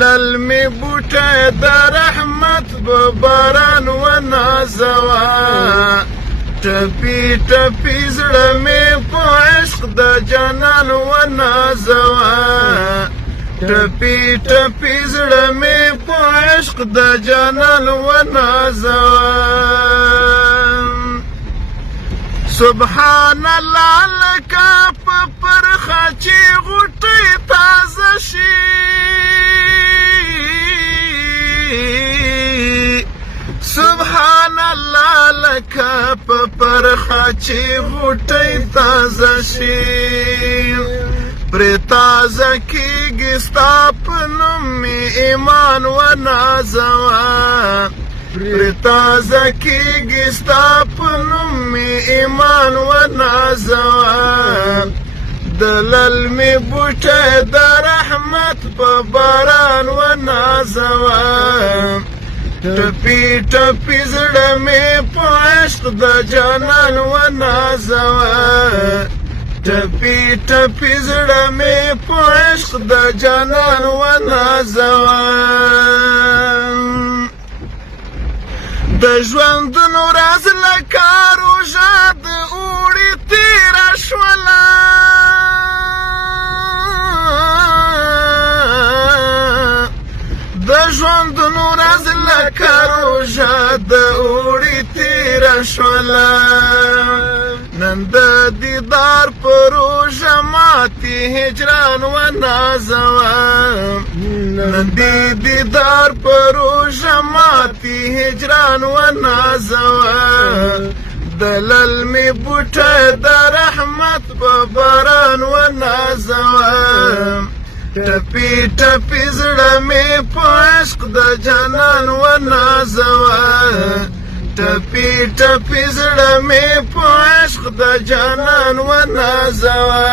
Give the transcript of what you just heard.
للمي بوټه د رحمت به باران ونازوه ټپي ټپي زړه مې په عشق د جانان ونازوه ټپي ټپي زړه مې په عشق د جانان ونازوه سبحان الله لکه په پرخه چې غوټۍ تازه شي سبحان الله لکه په پرخه چې غوټۍ تازه شي پرې تازه کېږي ستا په نوم مې ایمان ونازوه پرې تازه کېږي ستا په نوم مې ایمان ونازوه د للمي بوټه د رحمت په باران ونازوه ټپي ټپي زړه مې په عشق د جانان ونازوه ټپي ټپي زړه مې په عشق د جانان ونازوه د ژوندون ورځ لکه روژه د اوړي تېره شوله د ژوندون ورځ لکه روژه د اوړي تېره شوله نن د دیدار په روژه ماتې هجران ونازوه نن د دیدار په روژه ماتې هجران ونازوه د للمي بوټه د رحمت په باران ونازوه ټپي ټپي زړه مې په عشق د جانان ونازوه ټپي ټپي زړه مې په عشق د جانان ونازوه